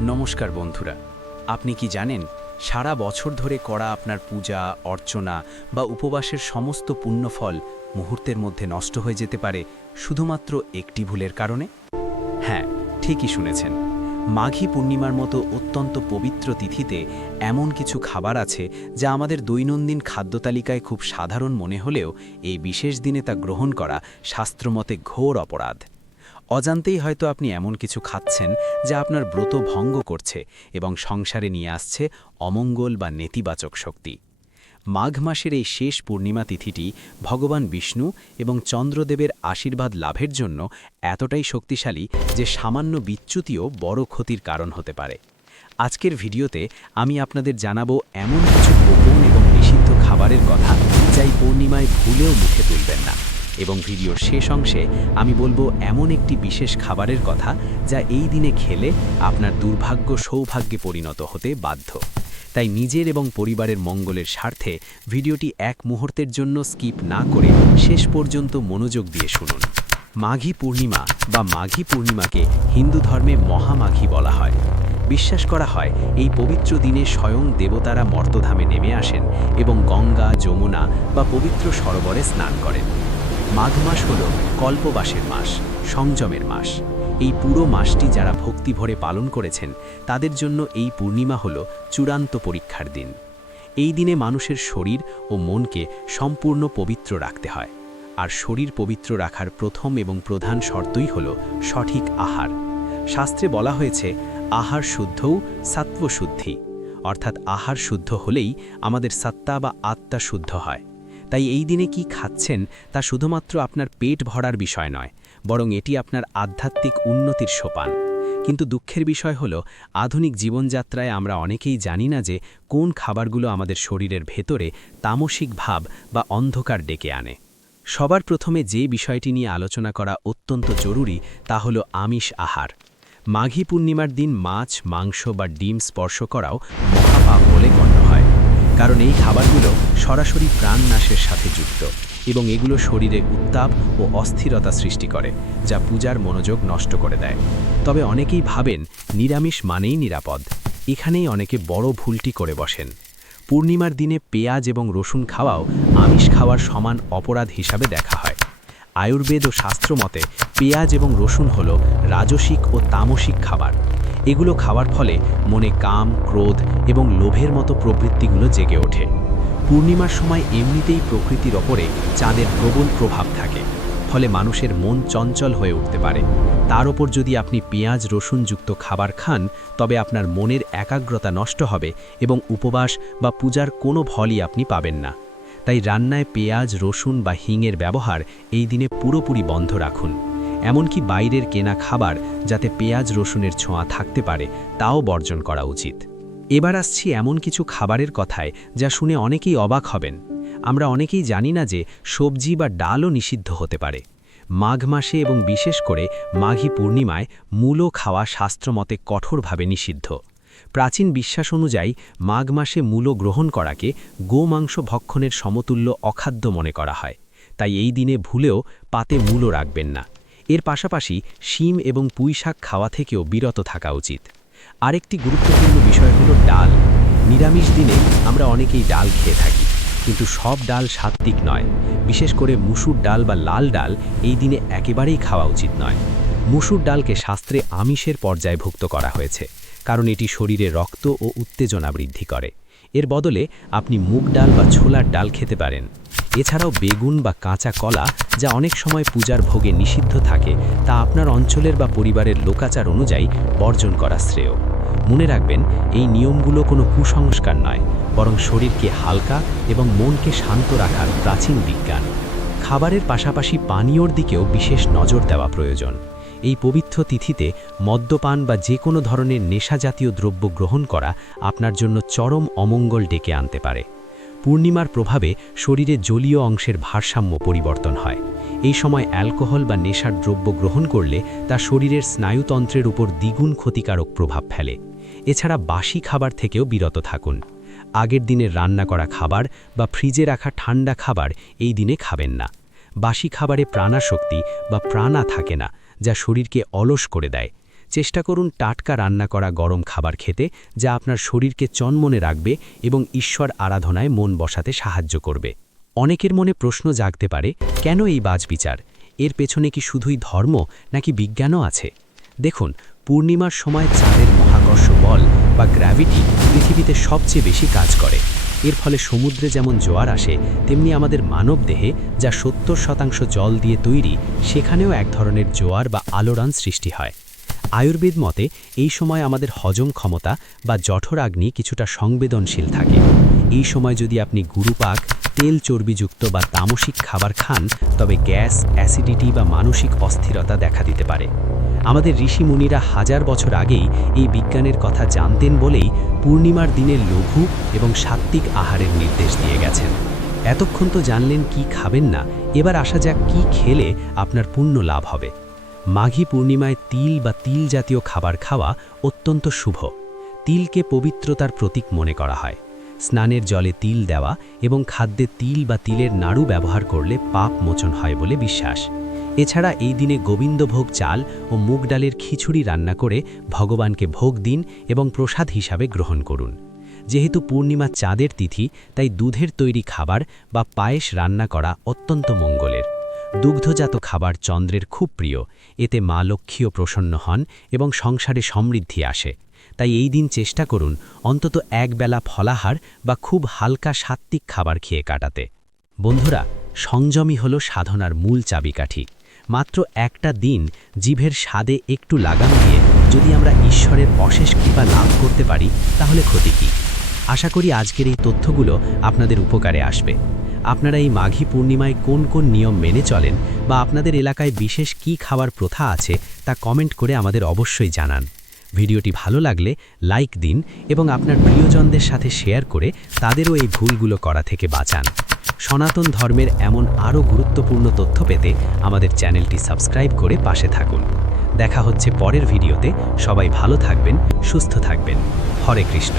নমস্কার বন্ধুরা, আপনি কি জানেন সারা বছর ধরে করা আপনার পূজা, অর্চনা বা উপবাসের সমস্ত পুণ্যফল মুহূর্তের মধ্যে নষ্ট হয়ে যেতে পারে শুধুমাত্র একটি ভুলের কারণে? হ্যাঁ, ঠিকই শুনেছেন। মাঘী পূর্ণিমার মতো অত্যন্ত পবিত্র তিথিতে এমন কিছু খাবার আছে যা আমাদের দৈনন্দিন খাদ্যতালিকায় খুব সাধারণ মনে হলেও এই বিশেষ দিনে তা গ্রহণ করা শাস্ত্রমতে ঘোর অপরাধ। অজান্তেই হয়তো আপনি এমন কিছু খাচ্ছেন যা আপনার ব্রত ভঙ্গ করছে এবং সংসারে নিয়ে আসছে অমঙ্গল বা নেতিবাচক শক্তি। মাঘ মাসের এই শেষ পূর্ণিমা তিথিটি ভগবান বিষ্ণু এবং চন্দ্রদেবের আশীর্বাদ লাভের জন্য এতটাই শক্তিশালী যে সামান্য বিচ্যুতিও বড় ক্ষতির কারণ হতে পারে। আজকের ভিডিওতে আমি আপনাদের জানাবো এমন কিছু গোপন এবং নিষিদ্ধ খাবারের কথা যা এই পূর্ণিমায় ভুলেও মুখে তুলবেন না, এবং ভিডিওর শেষ অংশে আমি বলবো এমন একটি বিশেষ খাবারের কথা যা এই দিনে খেলে আপনার দুর্ভাগ্য সৌভাগ্যে পরিণত হতে বাধ্য। তাই নিজের এবং পরিবারের মঙ্গলের স্বার্থে ভিডিওটি এক মুহূর্তের জন্য স্কিপ না করে শেষ পর্যন্ত মনোযোগ দিয়ে শুনুন। মাঘী পূর্ণিমা বা মাঘী পূর্ণিমাকে হিন্দু ধর্মে মহামাঘী বলা হয়। বিশ্বাস করা হয় এই পবিত্র দিনে স্বয়ং দেবতারা মর্তধামে নেমে আসেন এবং গঙ্গা, যমুনা বা পবিত্র সরোবরে স্নান করেন। মাঘ মাস হল কল্পবাসের মাস, সংযমের মাস। এই পুরো মাসটি যারা ভক্তি ভরে পালন করেছেন তাদের জন্য এই পূর্ণিমা হল চূড়ান্ত পরীক্ষার দিন। এই দিনে মানুষের শরীর ও মনকে সম্পূর্ণ পবিত্র রাখতে হয়, আর শরীর পবিত্র রাখার প্রথম এবং প্রধান শর্তই হল সঠিক আহার। শাস্ত্রে বলা হয়েছে আহার শুদ্ধও সাত্ত্বশুদ্ধি, অর্থাৎ আহার শুদ্ধ হলেই আমাদের সত্তা বা আত্মা শুদ্ধ হয়। তাই এই দিনে কি খাচ্ছেন তা শুধুমাত্র আপনার পেট ভরার বিষয় নয়, বরং এটি আপনার আধ্যাত্মিক উন্নতির সোপান। কিন্তু দুঃখের বিষয় হলো আধুনিক জীবনযাত্রায় আমরা অনেকেই জানি না যে কোন খাবারগুলো আমাদের শরীরের ভেতরে তামসিক ভাব বা অন্ধকার ডেকে আনে। সবার প্রথমে যে বিষয়টি নিয়ে আলোচনা করা অত্যন্ত জরুরি তা হলো আমিষ আহার। মাঘী পূর্ণিমার দিন মাছ, মাংস বা ডিম স্পর্শ করাও মহাপাপ বলে গণ্য হয়, কারণ এই খাবারগুলো সরাসরি প্রাণনাশের সাথে যুক্ত এবং এগুলো শরীরে উত্তাপ ও অস্থিরতা সৃষ্টি করে, যা পূজার মনোযোগ নষ্ট করে দেয়। তবে অনেকেই ভাবেন নিরামিষ মানেই নিরাপদ। এখানেই অনেকে বড় ভুলটি করে বসেন। পূর্ণিমার দিনে পেঁয়াজ এবং রসুন খাওয়াও আমিষ খাওয়ার সমান অপরাধ হিসাবে দেখা হয়। আয়ুর্বেদ ও শাস্ত্র মতে পেঁয়াজ এবং রসুন হল রাজসিক ও তামসিক খাবার। এগুলো খাওয়ার ফলে মনে কাম, ক্রোধ এবং লোভের মতো প্রবৃত্তিগুলো জেগে ওঠে। পূর্ণিমার সময় এমনিতেই প্রকৃতির ওপরে চাঁদের প্রবল প্রভাব থাকে, ফলে মানুষের মন চঞ্চল হয়ে উঠতে পারে। তার ওপর যদি আপনি পেঁয়াজ রসুনযুক্ত খাবার খান তবে আপনার মনের একাগ্রতা নষ্ট হবে এবং উপবাস বা পূজার কোনো ফলই আপনি পাবেন না। তাই রান্নায় পেঁয়াজ, রসুন বা হিঙের ব্যবহার এই দিনে পুরোপুরি বন্ধ রাখুন। এমনকি বাইরের কেনা খাবার যাতে পেঁয়াজ রসুনের ছোঁয়া থাকতে পারে তাও বর্জন করা উচিত। এবার আসছি এমন কিছু খাবারের কথায় যা শুনে অনেকেই অবাক হবেন। আমরা অনেকেই জানি না যে সবজি বা ডালও নিষিদ্ধ হতে পারে। মাঘ মাসে এবং বিশেষ করে মাঘী পূর্ণিমায় মূলো খাওয়া শাস্ত্রমতে কঠোরভাবে নিষিদ্ধ। প্রাচীন বিশ্বাস অনুযায়ী মাঘ মাসে মূলো গ্রহণ করাকে গোমাংস ভক্ষণের সমতুল্য অখাদ্য মনে করা হয়। তাই এই দিনে ভুলেও পাতে মূলো রাখবেন না। এর পাশাপাশি শিম এবং পুঁইশাক খাওয়া থেকেও বিরত থাকা উচিত। আরেকটি গুরুত্বপূর্ণ বিষয় হলো ডাল। নিরামিষ দিনে আমরা অনেকেই ডাল খেয়ে থাকি, কিন্তু সব ডাল সাত্ত্বিক নয়। বিশেষ করে মুসুর ডাল বা লাল ডাল এই দিনে একেবারেই খাওয়া উচিত নয়। মুসুর ডালকে শাস্ত্রে আমিষের পর্যায়ভুক্ত করা হয়েছে, কারণ এটি শরীরে রক্ত ও উত্তেজনা বৃদ্ধি করে। এর বদলে আপনি মুগ ডাল বা ছোলার ডাল খেতে পারেন। এছাড়াও বেগুন বা কাঁচা কলা, যা অনেক সময় পূজার ভোগে নিষিদ্ধ থাকে, তা আপনার অঞ্চলের বা পরিবারের লোকাচার অনুযায়ী বর্জন করা শ্রেয়। মনে রাখবেন, এই নিয়মগুলো কোনো কুসংস্কার নয়, বরং শরীরকে হালকা এবং মনকে শান্ত রাখার প্রাচীন বিজ্ঞান। খাবারের পাশাপাশি পানীয়র দিকেও বিশেষ নজর দেওয়া প্রয়োজন। এই পবিত্র তিথিতে মদ্যপান বা যে কোনো ধরনের নেশাজাতীয় দ্রব্য গ্রহণ করা আপনার জন্য চরম অমঙ্গল ডেকে আনতে পারে। পূর্ণিমার প্রভাবে শরীরে জলীয় অংশের ভারসাম্য পরিবর্তন হয়। এই সময় অ্যালকোহল বা নেশার দ্রব্য গ্রহণ করলে তা শরীরের স্নায়ুতন্ত্রের উপর দ্বিগুণ ক্ষতিকারক প্রভাব ফেলে। এছাড়া বাসি খাবার থেকেও বিরত থাকুন। আগের দিনের রান্না করা খাবার বা ফ্রিজে রাখা ঠান্ডা খাবার এই দিনে খাবেন না। বাসি খাবারে প্রাণাশক্তি বা প্রাণা থাকে না, যা শরীরকে অলস করে দেয়। চেষ্টা করুন টাটকা রান্না করা গরম খাবার খেতে, যা আপনার শরীরকে চনমনে রাখবে এবং ঈশ্বর আরাধনায় মন বসাতে সাহায্য করবে। অনেকের মনে প্রশ্ন জাগতে পারে, কেন এই বাছবিচার? এর পেছনে কি শুধুই ধর্ম নাকি বিজ্ঞানও আছে? দেখুন, পূর্ণিমার সময় চাঁদের মহাকর্ষ বল বা গ্র্যাভিটি পৃথিবীতে সবচেয়ে বেশি কাজ করে। এর ফলে সমুদ্রে যেমন জোয়ার আসে, তেমনি আমাদের মানবদেহে, যা 70% জল দিয়ে তৈরি, সেখানেও এক ধরনের জোয়ার বা আলোড়ন সৃষ্টি হয়। আয়ুর্বেদ মতে এই সময় আমাদের হজম ক্ষমতা বা জঠরাগ্নি কিছুটা সংবেদনশীল থাকে। এই সময় যদি আপনি গুরুপাক, তেল চর্বিযুক্ত বা তামসিক খাবার খান, তবে গ্যাস, অ্যাসিডিটি বা মানসিক অস্থিরতা দেখা দিতে পারে। আমাদের ঋষিমুনিরা হাজার বছর আগেই এই বিজ্ঞানের কথা জানতেন বলেই পূর্ণিমার দিনে লঘু এবং সাত্ত্বিক আহারের নির্দেশ দিয়ে গেছেন। এতক্ষণ তো জানলেন কি খাবেন না, এবার আসা যাক কি খেলে আপনার পুণ্য লাভ হবে। মাঘী পূর্ণিমায় তিল বা তিল জাতীয় খাবার খাওয়া অত্যন্ত শুভ। তিলকে পবিত্রতার প্রতীক মনে করা হয়। স্নানের জলে তিল দেওয়া এবং খাদ্যে তিল বা তিলের নাড়ু ব্যবহার করলে পাপ মোচন হয় বলে বিশ্বাস। এছাড়া এই দিনে গোবিন্দভোগ চাল ও মুগ ডালের খিচুড়ি রান্না করে ভগবানকে ভোগ দিন এবং প্রসাদ হিসাবে গ্রহণ করুন। যেহেতু পূর্ণিমা চাঁদের তিথি, তাই দুধের তৈরি খাবার বা পায়েস রান্না করা অত্যন্ত মঙ্গলের। দুগ্ধজাত খাবার চন্দ্রের খুব প্রিয়, এতে মা লক্ষ্মীও প্রসন্ন হন এবং সংসারে সমৃদ্ধি আসে। তাই এই দিন চেষ্টা করুন অন্তত একবেলা ফলাহার বা খুব হালকা সাত্ত্বিক খাবার খেয়ে কাটাতে। বন্ধুরা, সংযমই হলো সাধনার মূল চাবিকাঠি। মাত্র একটা দিন জিভের স্বাদে একটু লাগাম দিয়ে যদি আমরা ঈশ্বরের অশেষ কৃপা লাভ করতে পারি, তাহলে ক্ষতি কী? আশা করি আজকের এই তথ্যগুলো আপনাদের উপকারে আসবে। আপনারা এই মাঘী পূর্ণিমায় কোন কোন নিয়ম মেনে চলেন বা আপনাদের এলাকায় বিশেষ কী খাওয়ার প্রথা আছে, তা কমেন্ট করে আমাদের অবশ্যই জানান। ভিডিওটি ভালো লাগলে লাইক দিন এবং আপনার প্রিয়জনদের সাথে শেয়ার করে তাদেরও এই ভুলগুলো করা থেকে বাঁচান। সনাতন ধর্মের এমন আরও গুরুত্বপূর্ণ তথ্য পেতে আমাদের চ্যানেলটি সাবস্ক্রাইব করে পাশে থাকুন। দেখা হচ্ছে পরের ভিডিওতে। সবাই ভালো থাকবেন, সুস্থ থাকবেন। হরে কৃষ্ণ।